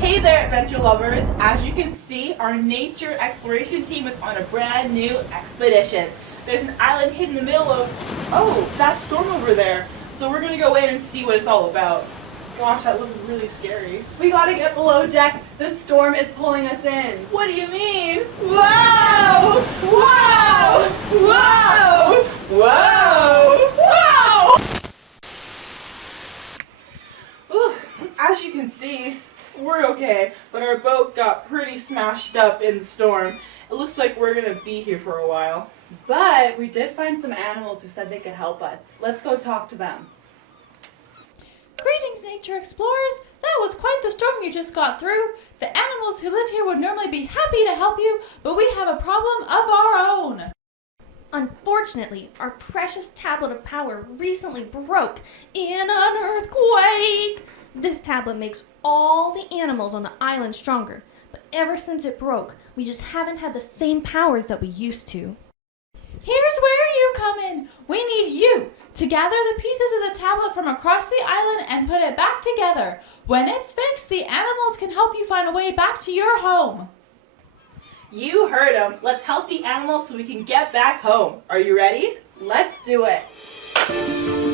Hey there, adventure lovers! As you can see, our nature exploration team is on a brand new expedition. There's an island hidden in the middle of, that storm over there. So we're gonna go in and see what it's all about. Gosh, that looks really scary. We gotta get below deck. The storm is pulling us in. What do you mean? Wow! Wow! Wow! Wow! Wow! Ooh, as you can see, we're okay, but our boat got pretty smashed up in the storm. It looks like we're gonna be here for a while. But we did find some animals who said they could help us. Let's go talk to them. Greetings, nature explorers. That was quite the storm you just got through. The animals who live here would normally be happy to help you, but we have a problem of our own. Unfortunately, our precious tablet of power recently broke in an earthquake. This tablet makes all the animals on the island stronger, but ever since it broke, we just haven't had the same powers that we used to. Here's where you come in. We need you to gather the pieces of the tablet from across the island and put it back together. When it's fixed, the animals can help you find a way back to your home. You heard him. Let's help the animals so we can get back home. Are you ready? Let's do it.